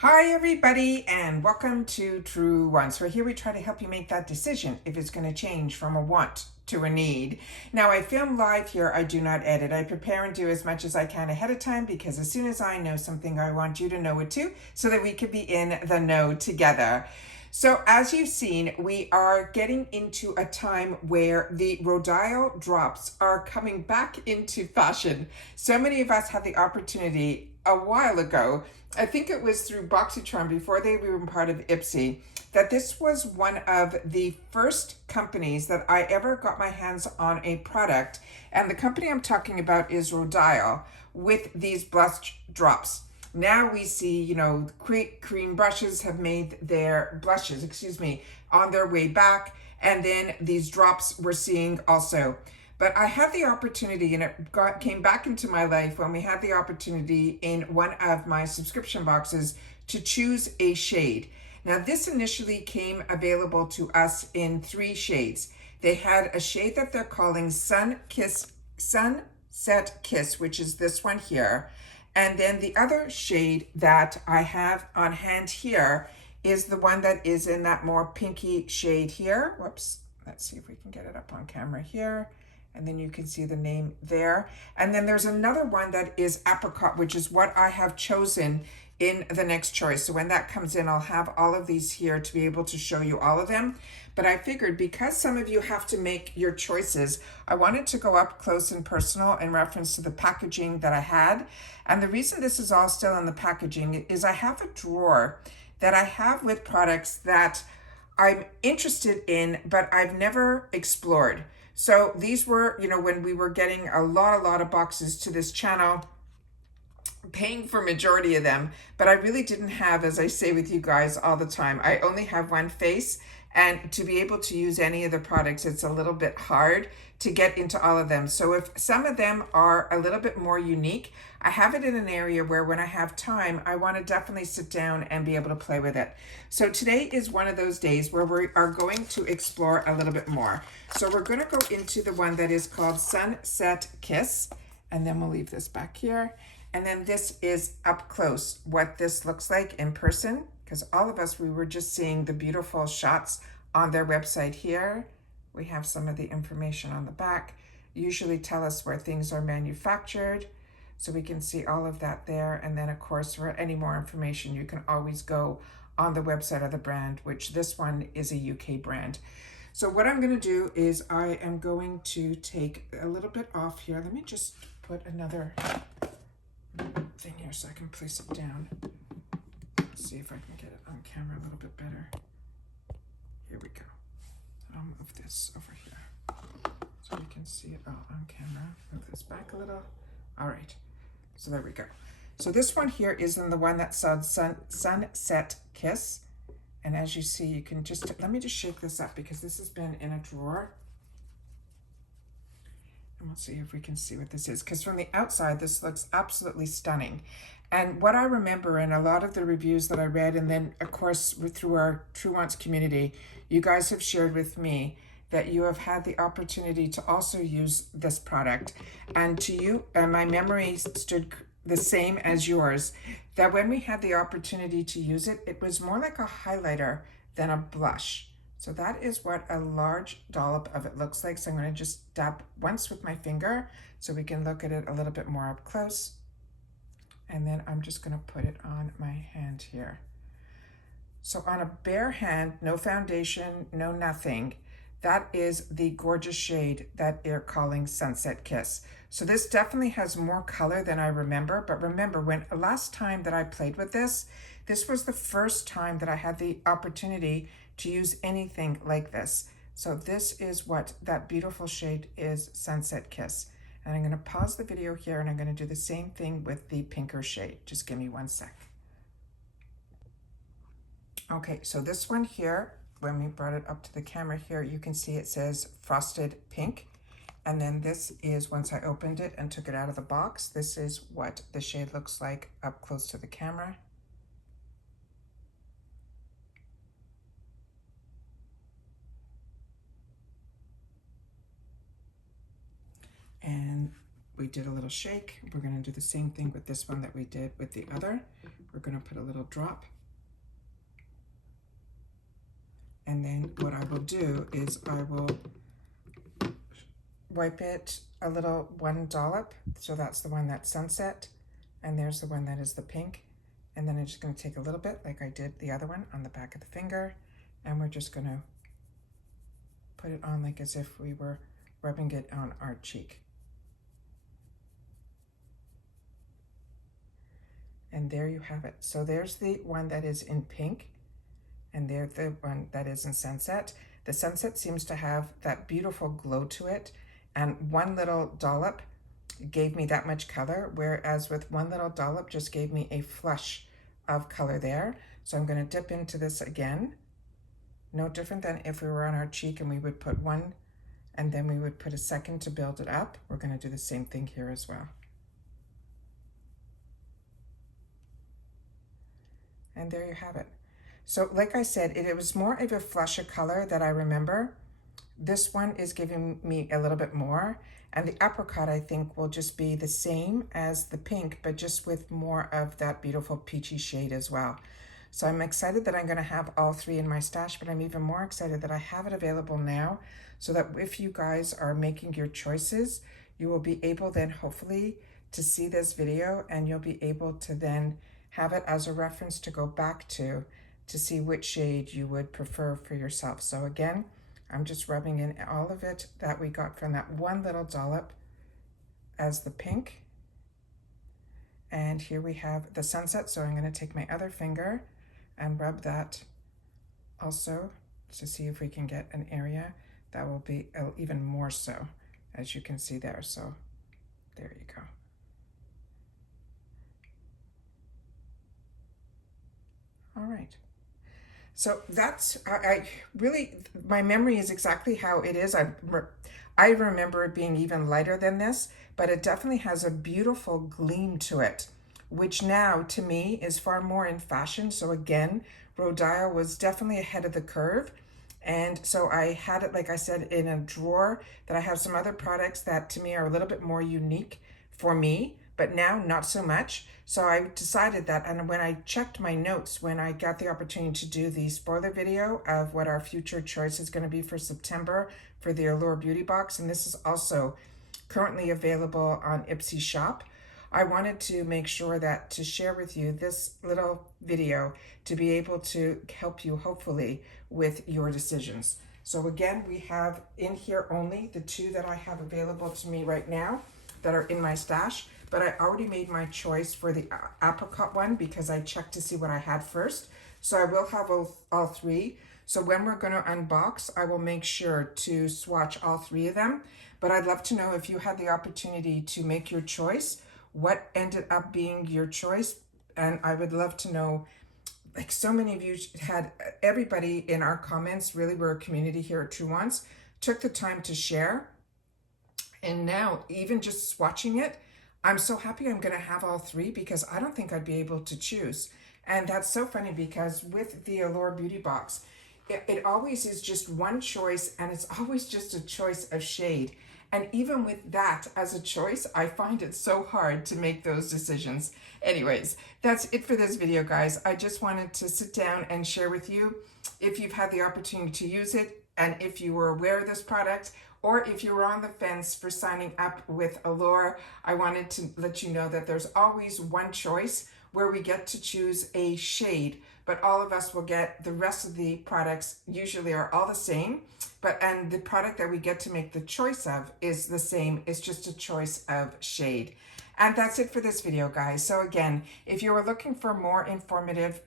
Hi everybody and welcome to Truewants, where here we try to help you make that decision if it's going to change from a want to a need. Now I film live here, I do not edit. I prepare and do as much as I can ahead of time because as soon as I know something I want you to know it too, so that we could be in the know together. So as you've seen, we are getting into a time where the Rodial drops are coming back into fashion. So many of us had the opportunity a while ago, I think it was through BoxyCharm before they were part of Ipsy, that this was one of the first companies that I ever got my hands on a product. And the company I'm talking about is Rodial with these blush drops. Now we see, cream brushes have made their blushes, on their way back. And then these drops we're seeing also. But I had the opportunity, and it came back into my life when we had the opportunity in one of my subscription boxes to choose a shade. Now this initially came available to us in 3 shades. They had a shade that they're calling Sunset Kiss, which is this one here. And then the other shade that I have on hand here is the one that is in that more pinky shade here. Whoops, let's see if we can get it up on camera here. And then you can see the name there. And then there's another one that is apricot, which is what I have chosen in the next choice. So when that comes in, I'll have all of these here to be able to show you all of them. But I figured because some of you have to make your choices, I wanted to go up close and personal in reference to the packaging that I had. And the reason this is all still in the packaging is I have a drawer that I have with products that I'm interested in, but I've never explored. So these were, when we were getting a lot of boxes to this channel, paying for majority of them, but I really didn't have, as I say with you guys all the time, I only have one face, and to be able to use any of the products, it's a little bit hard to get into all of them. So if some of them are a little bit more unique, I have it in an area where when I have time, I want to definitely sit down and be able to play with it. So today is one of those days where we are going to explore a little bit more. So we're going to go into the one that is called Sunset Kiss, and then we'll leave this back here. And then this is up close, what this looks like in person, because all of us, we were just seeing the beautiful shots on their website here. We have some of the information on the back, usually tell us where things are manufactured. So we can see all of that there. And then of course, for any more information, you can always go on the website of the brand, which this one is a UK brand. So what I'm going to do is I am going to take a little bit off here. Let me just put another thing here so I can place it down. Let's see if I can get it on camera a little bit better. Here we go. I'll move this over here so you can see it all on camera. Move this back a little. All right, so there we go. So this one here is in the one that said Sunset Kiss. And as you see, you can just, let me just shake this up because this has been in a drawer. And we'll see if we can see what this is. Because from the outside, this looks absolutely stunning. And what I remember in a lot of the reviews that I read, and then of course through our Truewants community, you guys have shared with me that you have had the opportunity to also use this product. And to you, and my memory stood the same as yours, that when we had the opportunity to use it, it was more like a highlighter than a blush. So that is what a large dollop of it looks like. So I'm going to just dab once with my finger so we can look at it a little bit more up close. And then I'm just going to put it on my hand here. So on a bare hand, no foundation, no nothing, that is the gorgeous shade that they're calling Sunset Kiss. So this definitely has more color than I remember, but remember when last time that I played with this, this was the first time that I had the opportunity to use anything like this. So this is what that beautiful shade is, Sunset Kiss. And I'm going to pause the video here and I'm going to do the same thing with the pinker shade. Just give me 1 sec. Okay, so this one here, when we brought it up to the camera here, you can see it says Frosted Pink. And then this is, once I opened it and took it out of the box, this is what the shade looks like up close to the camera. And we did a little shake. We're going to do the same thing with this one that we did with the other. We're going to put a little drop. And then what I will do is I will wipe it a little, one dollop. So that's the one that's sunset. And there's the one that is the pink. And then I'm just going to take a little bit like I did the other one on the back of the finger. And we're just going to put it on like as if we were rubbing it on our cheek. And there you have it. So there's the one that is in pink, and there's the one that is in sunset. The sunset seems to have that beautiful glow to it, and one little dollop gave me that much color, whereas with one little dollop just gave me a flush of color there. So I'm going to dip into this again. No different than if we were on our cheek and we would put one and then we would put a second to build it up. We're going to do the same thing here as well. And there you have it. So like I said, it was more of a flush of color that I remember. This one is giving me a little bit more. And the apricot, I think, will just be the same as the pink, but just with more of that beautiful peachy shade as well. So I'm excited that I'm going to have all three in my stash, but I'm even more excited that I have it available now, so that if you guys are making your choices, you will be able then hopefully to see this video, and you'll be able to then have it as a reference to go back to see which shade you would prefer for yourself. So again, I'm just rubbing in all of it that we got from that one little dollop as the pink. And here we have the sunset. So I'm going to take my other finger and rub that also to see if we can get an area that will be even more so, as you can see there. So there you go. All right. So that's, I really, my memory is exactly how it is. I remember it being even lighter than this, but it definitely has a beautiful gleam to it, which now to me is far more in fashion. So again, Rodial was definitely ahead of the curve. And so I had it, like I said, in a drawer that I have some other products that to me are a little bit more unique for me, but now not so much. So I decided that, and when I checked my notes, when I got the opportunity to do the spoiler video of what our future choice is going to be for September for the Allure Beauty Box, and this is also currently available on Ipsy Shop, I wanted to make sure that to share with you this little video to be able to help you hopefully with your decisions. So again, we have in here only the two that I have available to me right now that are in my stash. But I already made my choice for the apricot one because I checked to see what I had first. So I will have all three. So when we're going to unbox, I will make sure to swatch all three of them. But I'd love to know if you had the opportunity to make your choice, what ended up being your choice. And I would love to know, like so many of you had, everybody in our comments, really we're a community here at Truewants, took the time to share. And now even just swatching it, I'm so happy I'm going to have all three because I don't think I'd be able to choose. And that's so funny because with the Allure Beauty Box, it always is just one choice, and it's always just a choice of shade. And even with that as a choice, I find it so hard to make those decisions. Anyways, that's it for this video, guys. I just wanted to sit down and share with you if you've had the opportunity to use it, and if you were aware of this product, or if you were on the fence for signing up with Allure. I wanted to let you know that there's always one choice where we get to choose a shade, but all of us will get the rest of the products usually are all the same, and the product that we get to make the choice of is the same. It's just a choice of shade. And that's it for this video, guys. So again, if you are looking for a more informative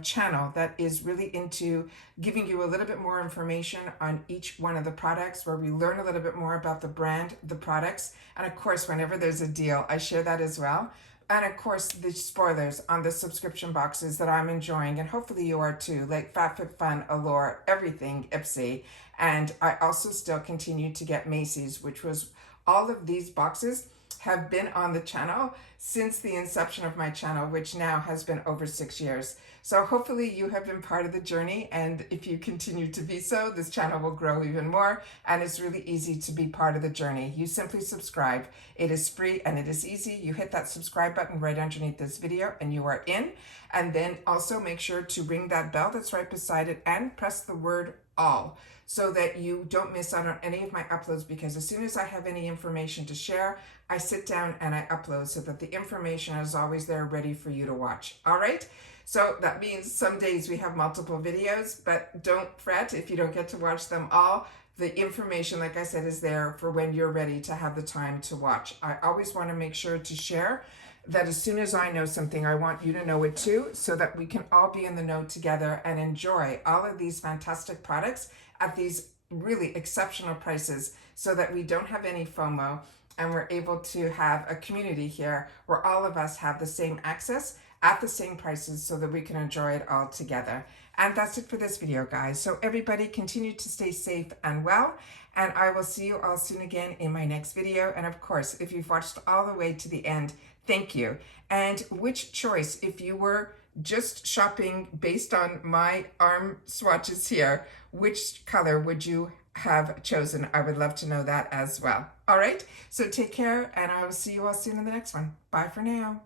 channel that is really into giving you a little bit more information on each one of the products, where we learn a little bit more about the brand, the products, and of course, whenever there's a deal, I share that as well. And of course, the spoilers on the subscription boxes that I'm enjoying, and hopefully you are too, like FabFitFun, Allure, everything Ipsy. And I also still continue to get Macy's, which was all of these boxes have been on the channel since the inception of my channel, which now has been over 6 years. So hopefully you have been part of the journey, and if you continue to be so, this channel will grow even more, and it's really easy to be part of the journey. You simply subscribe. It is free and it is easy. You hit that subscribe button right underneath this video and you are in. And then also make sure to ring that bell that's right beside it and press the word all, so that you don't miss out on any of my uploads, because as soon as I have any information to share, I sit down and I upload so that the information is always there ready for you to watch. All right? So that means some days we have multiple videos, but don't fret if you don't get to watch them all. The information, like I said, is there for when you're ready to have the time to watch. I always want to make sure to share that as soon as I know something, I want you to know it too, so that we can all be in the know together and enjoy all of these fantastic products at these really exceptional prices, so that we don't have any FOMO and we're able to have a community here where all of us have the same access at the same prices, so that we can enjoy it all together. And that's it for this video, guys. So everybody continue to stay safe and well, and I will see you all soon again in my next video. And of course, if you've watched all the way to the end, thank you. And which choice, if you were just shopping based on my arm swatches here, which color would you have chosen? I would love to know that as well. All right, so take care, and I will see you all soon in the next one. Bye for now.